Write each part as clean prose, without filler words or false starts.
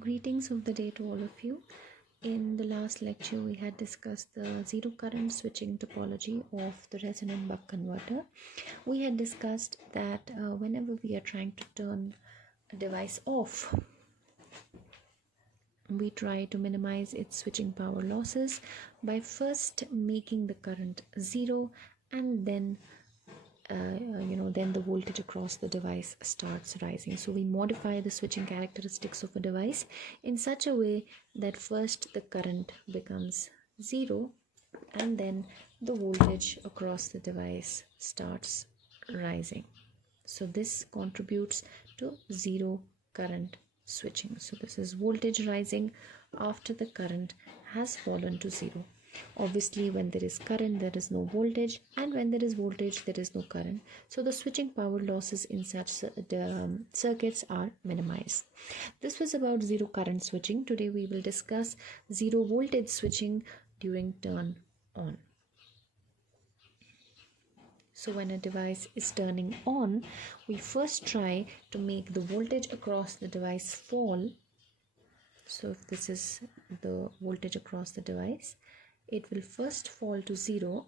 Greetings of the day to all of you. In the last lecture, we had discussed the zero current switching topology of the resonant buck converter. We had discussed that whenever we are trying to turn a device off, we try to minimize its switching power losses by first making the current zero, and then then the voltage across the device starts rising. So we modify the switching characteristics of a device in such a way that first the current becomes zero, and then the voltage across the device starts rising. So this contributes to zero current switching. So this is voltage rising after the current has fallen to zero. Obviously, when there is current, there is no voltage, and when there is voltage, there is no current. So the switching power losses in such circuits are minimized. This was about zero current switching. Today we will discuss zero voltage switching during turn on. So when a device is turning on, we first try to make the voltage across the device fall. So if this is the voltage across the device, it will first fall to zero,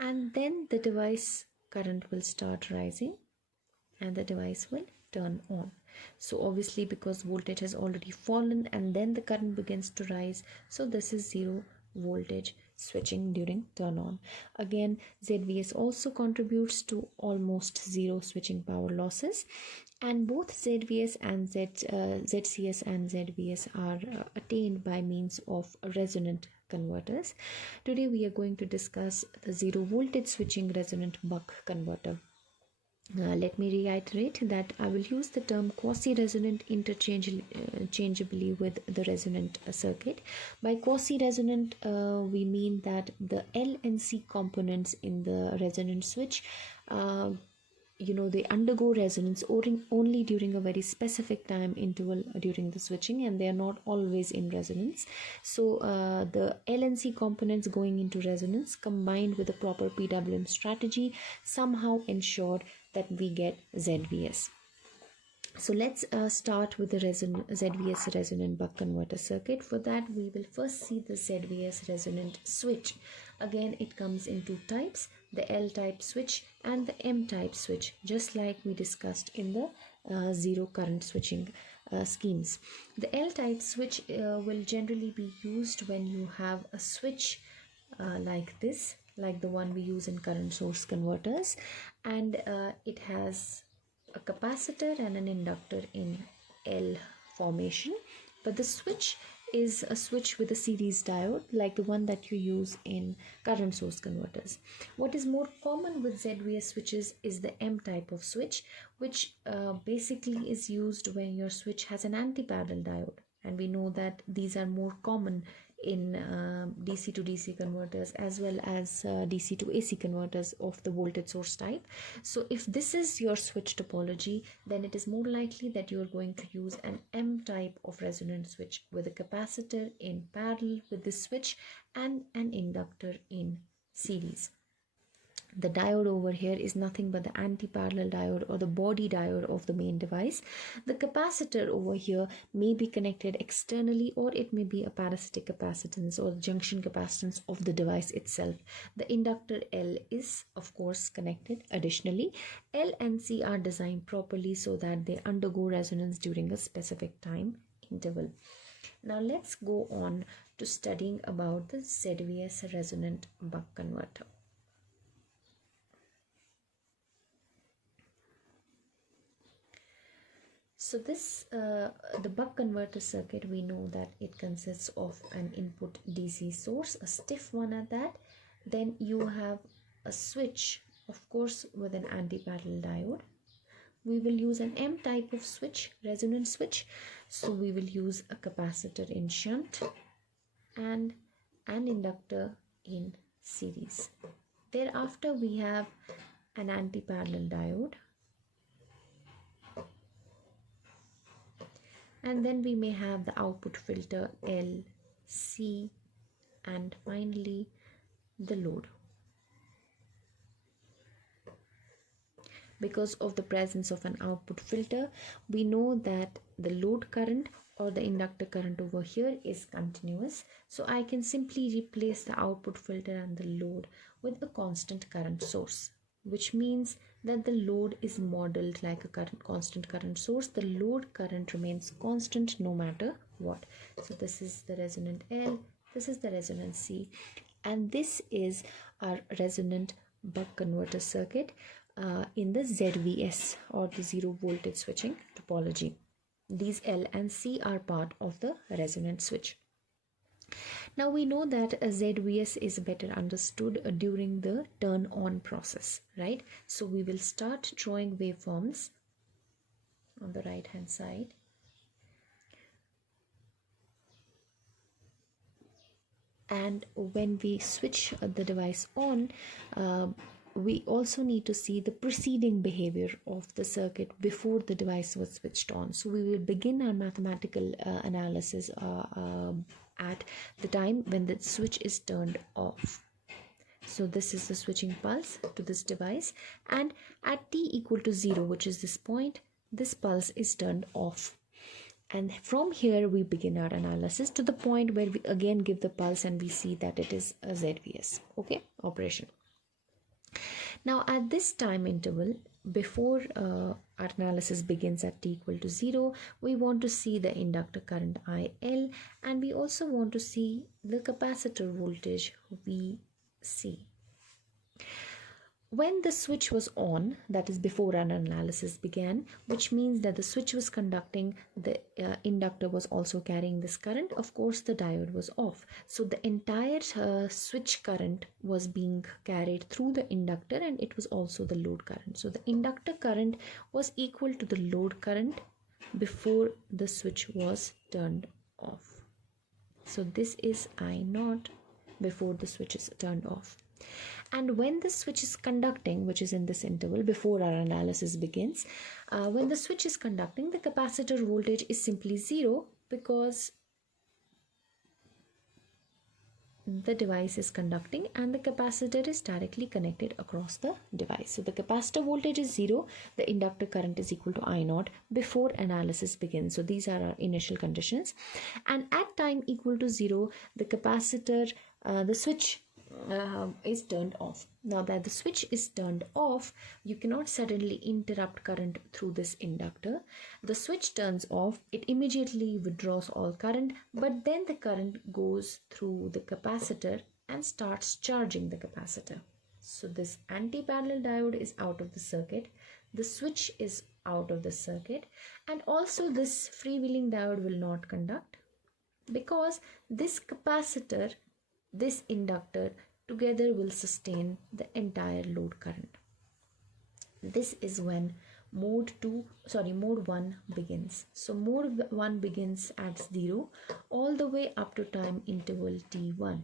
and then the device current will start rising and the device will turn on. So obviously, because voltage has already fallen and then the current begins to rise, so this is zero voltage switching during turn on. Again, ZVS also contributes to almost zero switching power losses, and both ZVS and ZCS and ZVS are attained by means of resonant converters. Today we are going to discuss the zero voltage switching resonant buck converter. Let me reiterate that I will use the term quasi-resonant interchangeably with the resonant circuit. By quasi-resonant, we mean that the L and C components in the resonant switch they undergo resonance only during a very specific time interval during the switching, and they are not always in resonance. So the L and C components going into resonance combined with a proper PWM strategy somehow ensure that we get ZVS. So let's start with the ZVS resonant buck converter circuit. For that, we will first see the ZVS resonant switch. Again, it comes in two types, the L-type switch and the M-type switch, just like we discussed in the zero current switching schemes. The L-type switch will generally be used when you have a switch like this, like the one we use in current source converters, and it has a capacitor and an inductor in L formation, but the switch is a switch with a series diode like the one that you use in current source converters. What is more common with ZVS switches is the M type of switch, which basically is used when your switch has an anti-parallel diode, and we know that these are more common in DC to DC converters as well as DC to AC converters of the voltage source type. So if this is your switch topology, then it is more likely that you are going to use an M type of resonant switch with a capacitor in parallel with the switch and an inductor in series. The diode over here is nothing but the anti-parallel diode or the body diode of the main device. The capacitor over here may be connected externally, or it may be a parasitic capacitance or the junction capacitance of the device itself. The inductor L is of course connected additionally. L and C are designed properly so that they undergo resonance during a specific time interval. Now let's go on to studying about the ZVS resonant buck converter. So this, the buck converter circuit, we know that it consists of an input DC source, a stiff one at that. Then you have a switch, of course, with an anti-parallel diode. We will use an M type of switch, resonant switch. So we will use a capacitor in shunt and an inductor in series. Thereafter, we have an anti-parallel diode. And then we may have the output filter L, C, and finally the load. Because of the presence of an output filter, we know that the load current or the inductor current over here is continuous. So I can simply replace the output filter and the load with a constant current source, which means that the load is modeled like a constant current source. The load current remains constant no matter what. So this is the resonant L, this is the resonant C, and this is our resonant buck converter circuit in the ZVS, or the zero voltage switching topology. These L and C are part of the resonant switch. Now we know that a ZVS is better understood during the turn on process, right? So we will start drawing waveforms on the right hand side. And when we switch the device on, we also need to see the preceding behavior of the circuit before the device was switched on. So we will begin our mathematical analysis at the time when the switch is turned off. So this is the switching pulse to this device, and at t equal to 0, which is this point, this pulse is turned off. And from here we begin our analysis to the point where we again give the pulse and we see that it is a ZVS, okay, operation. Now at this time interval, before our analysis begins at t equal to 0, we want to see the inductor current IL, and we also want to see the capacitor voltage VC. When the switch was on, that is before our analysis began, which means that the switch was conducting, the inductor was also carrying this current, of course the diode was off. So the entire switch current was being carried through the inductor, and it was also the load current. So the inductor current was equal to the load current before the switch was turned off. So this is I0 before the switch is turned off. And when the switch is conducting, which is in this interval before our analysis begins, when the switch is conducting, the capacitor voltage is simply 0 because the device is conducting and the capacitor is directly connected across the device. So the capacitor voltage is 0, the inductor current is equal to I0 before analysis begins. So these are our initial conditions. And at time equal to 0, the capacitor, the switch is turned off. Now that the switch is turned off, you cannot suddenly interrupt current through this inductor. The switch turns off, it immediately withdraws all current, but then the current goes through the capacitor and starts charging the capacitor. So this anti-parallel diode is out of the circuit, the switch is out of the circuit, and also this freewheeling diode will not conduct because this capacitor, this inductor together will sustain the entire load current. This is when mode 1 begins. So mode 1 begins at 0 all the way up to time interval t1,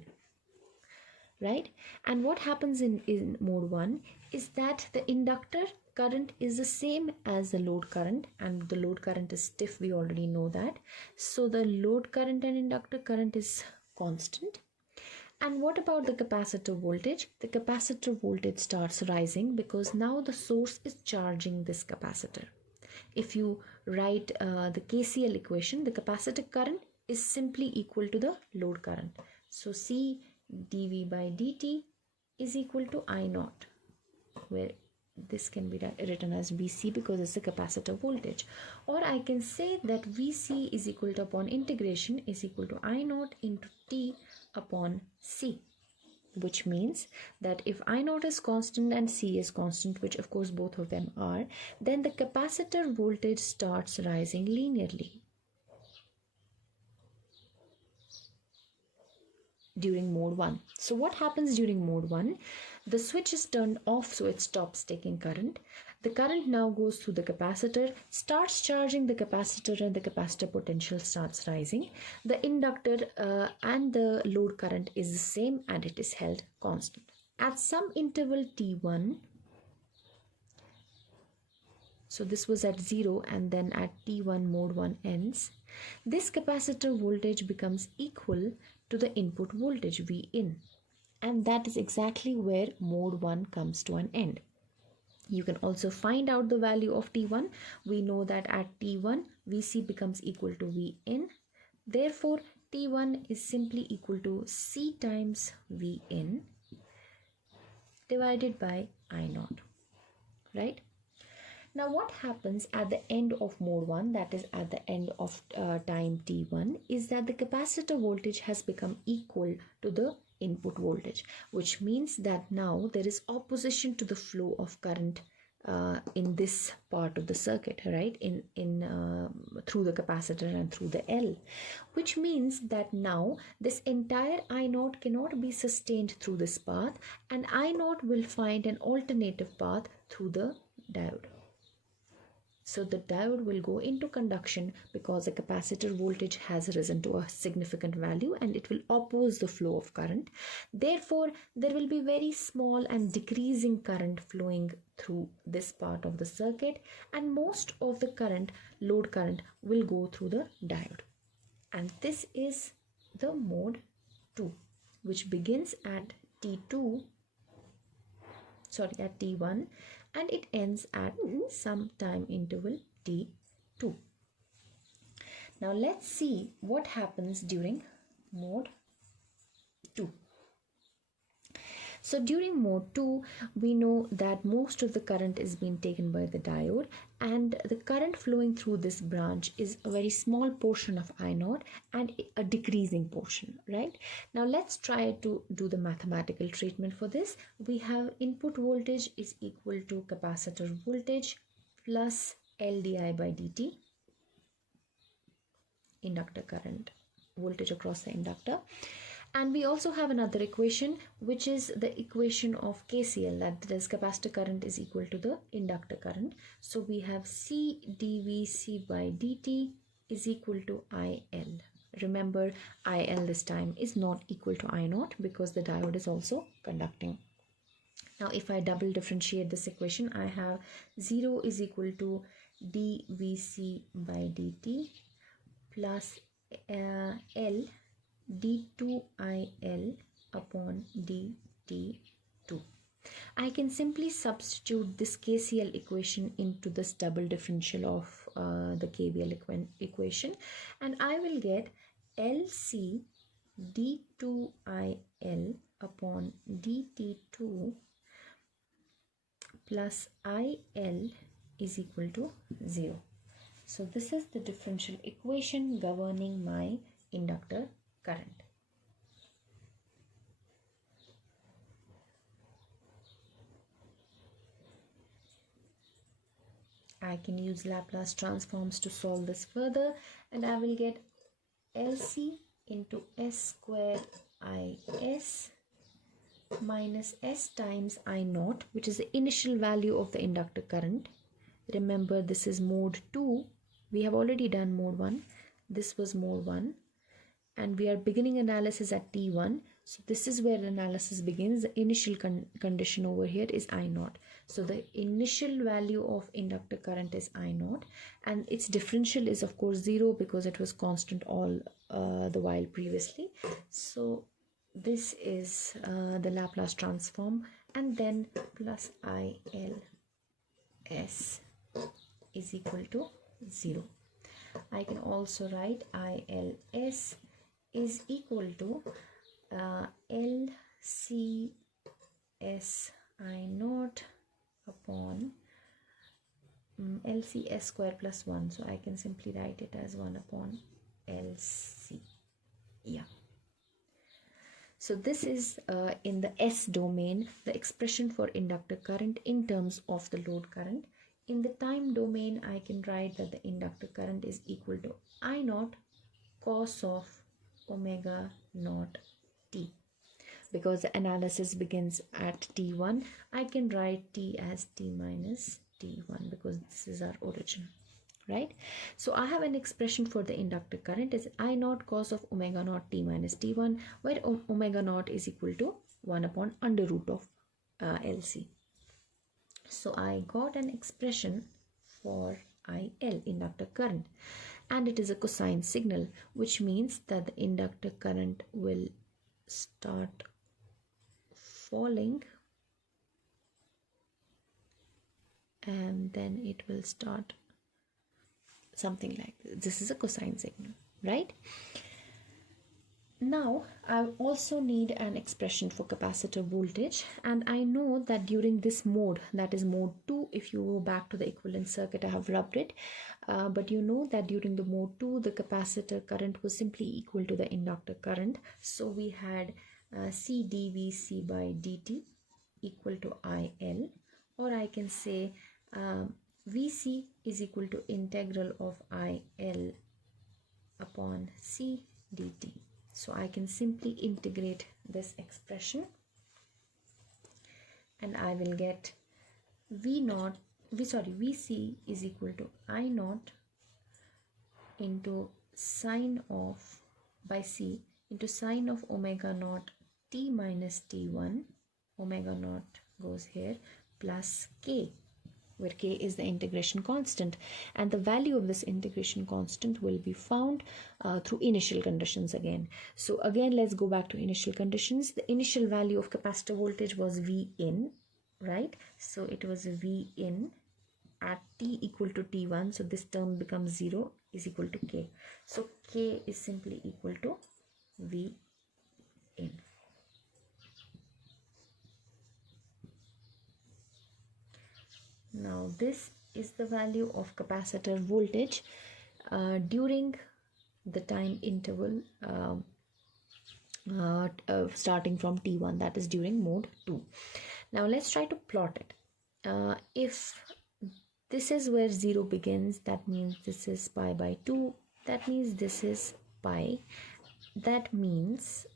right? And what happens in mode 1 is that the inductor current is the same as the load current, and the load current is stiff, we already know that. So the load current and inductor current is constant. And what about the capacitor voltage? The capacitor voltage starts rising because now the source is charging this capacitor. If you write the KCL equation, the capacitor current is simply equal to the load current. So C dV by dt is equal to I0, where this can be written as VC because it's the capacitor voltage. Or I can say that VC is equal to, upon integration, is equal to I0 into T upon C, which means that if I0 is constant and C is constant, which of course both of them are, then the capacitor voltage starts rising linearly during mode 1. So what happens during mode 1? The switch is turned off, so it stops taking current. The current now goes through the capacitor, starts charging the capacitor, and the capacitor potential starts rising. The inductor and the load current is the same and it is held constant. At some interval t1, so this was at 0 and then at t1 mode 1 ends, this capacitor voltage becomes equal to the input voltage Vin, and that is exactly where mode 1 comes to an end. You can also find out the value of T1. We know that at T1 Vc becomes equal to Vin. Therefore, T1 is simply equal to C times Vin divided by I naught, right? Now what happens at the end of mode 1, that is at the end of time t1, is that the capacitor voltage has become equal to the input voltage, which means that now there is opposition to the flow of current in this part of the circuit, right, through the capacitor and through the L, which means that now this entire I naught cannot be sustained through this path, and I naught will find an alternative path through the diode. So the diode will go into conduction because the capacitor voltage has risen to a significant value and it will oppose the flow of current. Therefore, there will be very small and decreasing current flowing through this part of the circuit, and most of the current, load current, will go through the diode. And this is the mode 2, which begins at T1 and it ends at some time interval T2. Now let's see what happens during mode 2. So during mode 2, we know that most of the current is being taken by the diode, and the current flowing through this branch is a very small portion of I naught and a decreasing portion, right? Now let's try to do the mathematical treatment for this. We have input voltage is equal to capacitor voltage plus LdI by dt, inductor current, voltage across the inductor. And we also have another equation, which is the equation of KCL, that is capacitor current is equal to the inductor current. So we have C dVc by dt is equal to IL. Remember, IL this time is not equal to I naught because the diode is also conducting. Now if I double differentiate this equation, I have 0 is equal to dVc by dt plus L d2IL upon dt2. I can simply substitute this KCL equation into this double differential of the KVL equation, and I will get LC d2IL upon dt2 plus IL is equal to 0. So this is the differential equation governing my inductor current. I can use Laplace transforms to solve this further, and I will get LC into S square IS minus S times I naught, which is the initial value of the inductor current. Remember, this is mode 2. We have already done mode 1. This was mode 1. And we are beginning analysis at T1. So this is where the analysis begins. The initial condition over here is I naught. So the initial value of inductor current is I naught, and its differential is of course 0 because it was constant all the while previously. So this is the Laplace transform, and then plus ILS is equal to 0. I can also write ILS is equal to LCS I naught upon LCS square plus 1. So I can simply write it as 1 upon LC. Yeah. So this is in the S domain, the expression for inductor current in terms of the load current. In the time domain, I can write that the inductor current is equal to I naught cos of omega naught t. Because the analysis begins at T1, I can write T as T minus T1 because this is our origin, right? So I have an expression for the inductor current is I naught cos of omega naught t minus T1, where omega naught is equal to 1 upon under root of LC. So I got an expression for IL, inductor current, and it is a cosine signal, which means that the inductor current will start falling and then it will start something like this. This is a cosine signal, right? Now I also need an expression for capacitor voltage, and I know that during this mode, that is mode 2, if you go back to the equivalent circuit, I have rubbed it, but you know that during the mode 2 the capacitor current was simply equal to the inductor current. So we had C dVc by dt equal to IL, or I can say Vc is equal to integral of IL upon C dt. So I can simply integrate this expression and I will get Vc is equal to I naught into sine of by C into sine of omega naught t minus t1, omega naught goes here, plus k, where k is the integration constant, and the value of this integration constant will be found through initial conditions again. So again, let's go back to initial conditions. The initial value of capacitor voltage was V in, right? So it was V in at t equal to t1, so this term becomes 0 is equal to k. So k is simply equal to V in. Now this is the value of capacitor voltage during the time interval starting from t1, that is during mode 2. Now let's try to plot it. If this is where 0 begins, that means this is pi by 2, that means this is pi, that means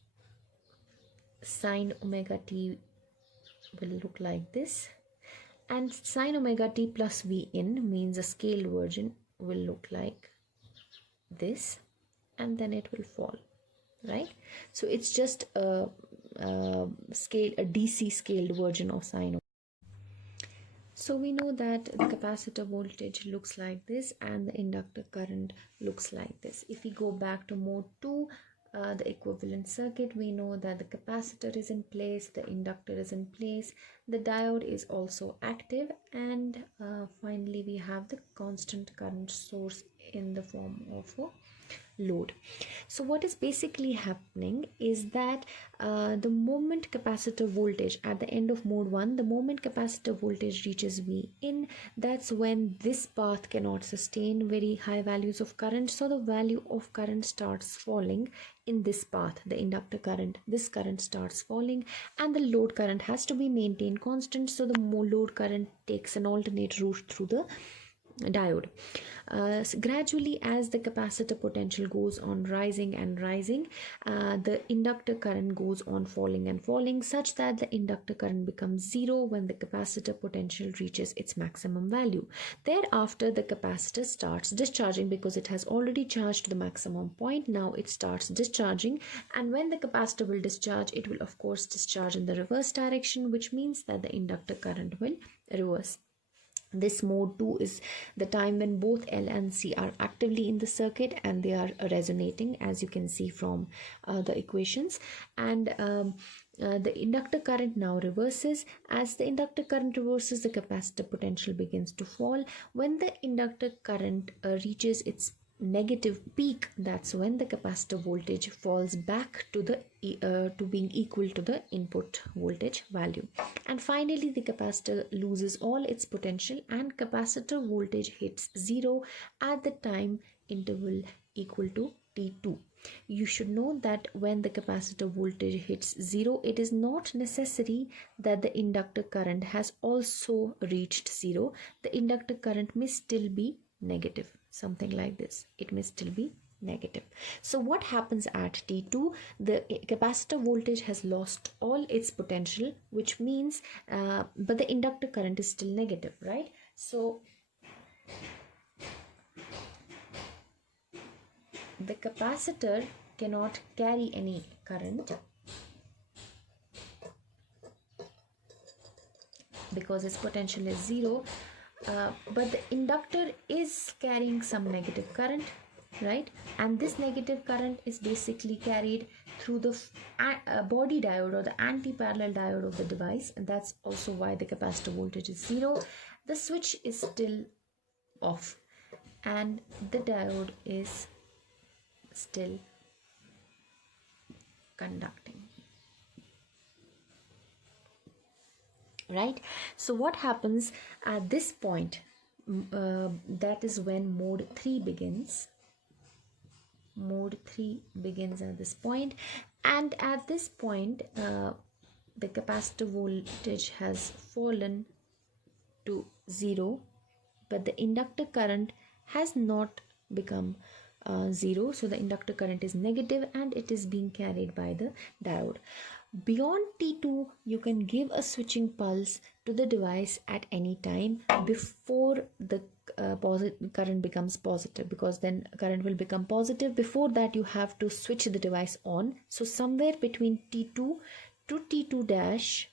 sine omega t will look like this, and sine omega t plus V in means a scaled version will look like this, and then it will fall, right? So it's just a DC scaled version of sine. So we know that the capacitor voltage looks like this and the inductor current looks like this. If we go back to mode 2, the equivalent circuit, we know that the capacitor is in place, the inductor is in place, the diode is also active, and finally we have the constant current source in the form of a load. So what is basically happening is that the moment capacitor voltage at the end of mode 1, the moment capacitor voltage reaches V in, that's when this path cannot sustain very high values of current, so the value of current starts falling in this path, the inductor current, this current starts falling, and the load current has to be maintained constant, so the load current takes an alternate route through the diode. Gradually, as the capacitor potential goes on rising and rising, the inductor current goes on falling and falling, such that the inductor current becomes 0 when the capacitor potential reaches its maximum value. Thereafter, the capacitor starts discharging because it has already charged to the maximum point. Now it starts discharging, and when the capacitor will discharge, it will of course discharge in the reverse direction, which means that the inductor current will reverse. This mode 2 is the time when both L and C are actively in the circuit and they are resonating, as you can see from the equations. And the inductor current now reverses. As the inductor current reverses, the capacitor potential begins to fall. When the inductor current reaches its negative peak, that's when the capacitor voltage falls back to the to being equal to the input voltage value, and finally the capacitor loses all its potential and capacitor voltage hits 0 at the time interval equal to t2. You should know that when the capacitor voltage hits 0, it is not necessary that the inductor current has also reached 0. The inductor current may still be negative, something like this. It may still be negative. So what happens at T2? The capacitor voltage has lost all its potential, which means but the inductor current is still negative, right? So the capacitor cannot carry any current because its potential is 0. But the inductor is carrying some negative current, right? And this negative current is basically carried through the body diode or the anti-parallel diode of the device, and that's also why the capacitor voltage is 0. The switch is still off. and the diode is still conducting. Right? So what happens at this point, that is when mode 3 begins. Mode 3 begins at this point, and at this point the capacitor voltage has fallen to 0, but the inductor current has not become 0, so the inductor current is negative and it is being carried by the diode. Beyond T2, you can give a switching pulse to the device at any time before the current becomes positive, because then current will become positive. Before that, you have to switch the device on. So somewhere between T2 to T2 dash,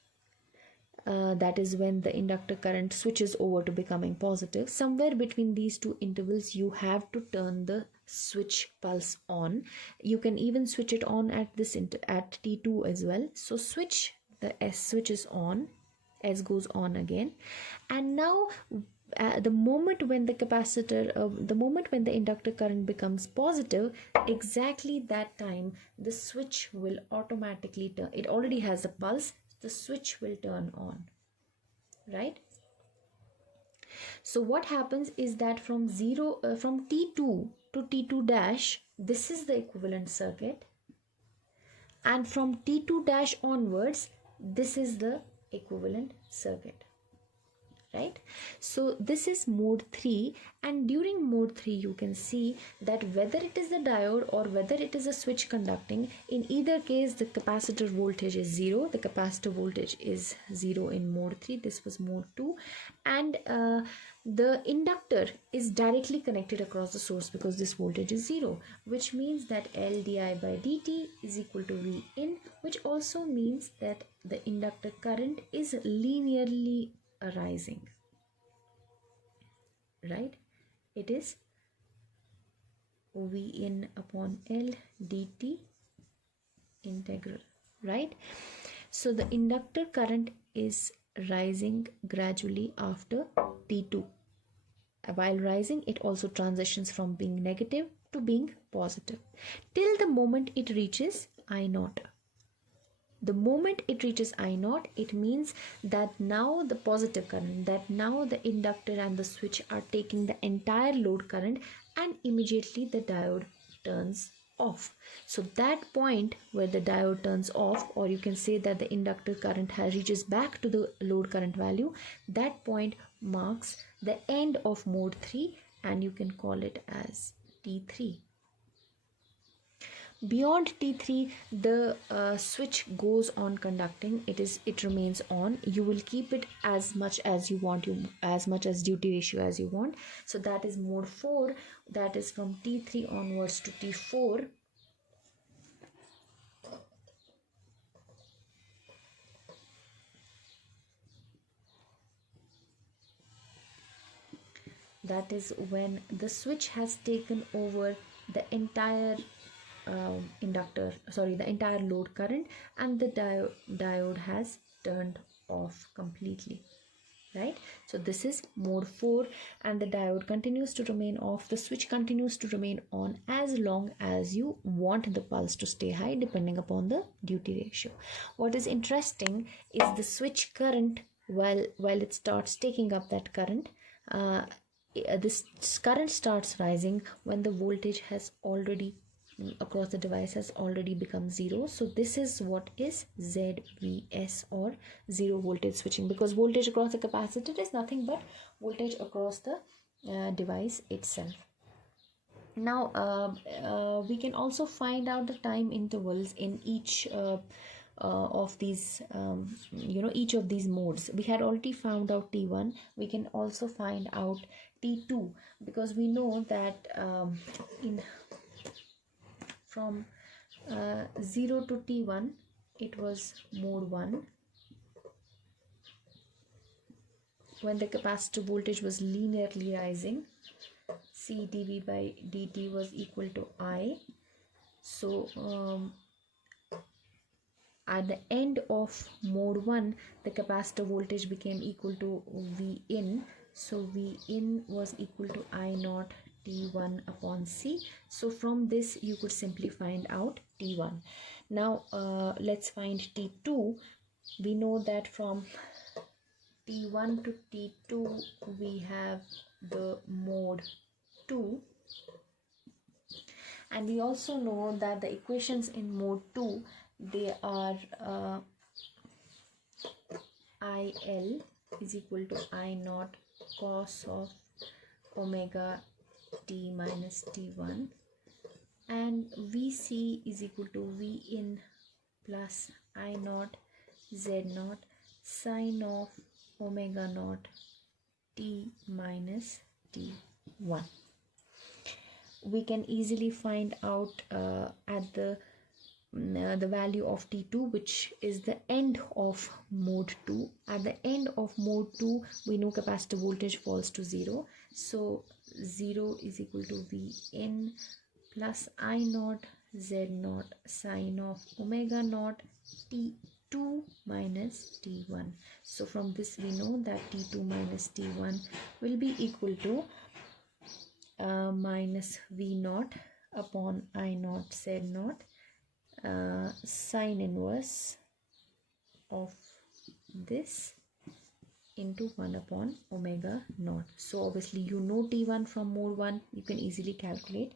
that is when the inductor current switches over to becoming positive. Somewhere between these two intervals, you have to turn the switch pulse on. You can even switch it on at at T2 as well. So switch, the S switch is on, S goes on again, and now the moment when the capacitor, the moment when the inductor current becomes positive, exactly that time the switch will automatically turn. It already has a pulse. The switch will turn on, right? So what happens is that from T2 to T2 dash, this is the equivalent circuit, and from T2 dash onwards, this is the equivalent circuit, right? So this is mode 3, and during mode 3 you can see that whether it is the diode or whether it is a switch conducting, in either case the capacitor voltage is 0. The capacitor voltage is 0 in mode 3. This was mode 2, and the inductor is directly connected across the source because this voltage is 0, which means that L di by dt is equal to V in, which also means that the inductor current is linearly arising, right? It is V in upon L dt integral, right? So the inductor current is rising gradually after T2. While rising, it also transitions from being negative to being positive till the moment it reaches I0. The moment it reaches I0, it means that now the positive current, that now the inductor and the switch are taking the entire load current, and immediately the diode turns off. So that point where the diode turns off, or you can say that the inductor current reaches back to the load current value, that point marks the end of mode 3, and you can call it as T3. Beyond T3, the switch goes on conducting. It remains on. You will keep it as much as you want, as much as duty ratio as you want. So that is mode 4. That is from T3 onwards to T4. That is when the switch has taken over the entire the entire load current, and the diode has turned off completely, right? So this is mode 4, and the diode continues to remain off. The switch continues to remain on as long as you want the pulse to stay high, depending upon the duty ratio. What is interesting is the switch current, while it starts taking up that current, this current starts rising when the voltage has already across the device has already become 0. So this is what is ZVS, or zero voltage switching, because voltage across the capacitor is nothing but voltage across the device itself. Now we can also find out the time intervals in each of these each of these modes. We had already found out T1. We can also find out T2, because we know that from 0 to T1 it was mode 1, when the capacitor voltage was linearly rising. C dV by dt was equal to I. So at the end of mode 1, the capacitor voltage became equal to V in. So V in was equal to I naught T1 upon C. So from this you could simply find out T1. Now let's find T2. We know that from T1 to T2 we have the mode 2, and we also know that the equations in mode 2, they are IL is equal to I naught cos of omega t minus T1, and VC is equal to V in plus I naught Z naught sine of omega naught t minus T1. We can easily find out at the value of T2, which is the end of mode 2. At the end of mode 2, we know capacitor voltage falls to 0. So 0 is equal to V in plus I naught Z naught sine of omega naught T2 minus T1. So from this we know that T2 minus T1 will be equal to minus V naught upon I naught Z naught sine inverse of this into 1 upon omega naught. So obviously you know T1 from mode 1, you can easily calculate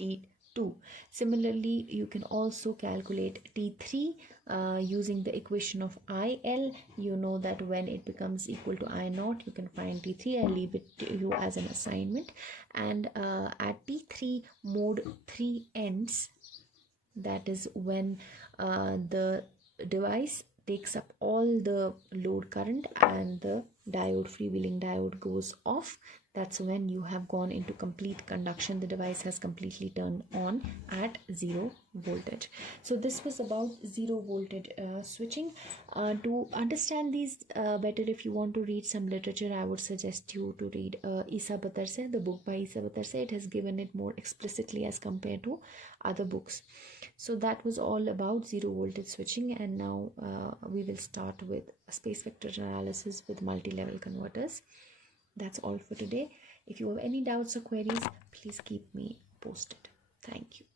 T2. Similarly, you can also calculate T3 using the equation of IL. You know that when it becomes equal to I naught, you can find T3. I leave it to you as an assignment. And at T3, mode 3 ends. That is when the device takes up all the load current and the diode, freewheeling diode, goes off. That's when you have gone into complete conduction. The device has completely turned on at 0 voltage. So this was about 0 voltage switching. To understand these better, if you want to read some literature, I would suggest you to read Isa Batarse, the book by Isa Batarse. It has given it more explicitly as compared to other books. So that was all about 0 voltage switching, and now we will start with space vector analysis with multi-level converters. That's all for today. If you have any doubts or queries, please keep me posted. Thank you.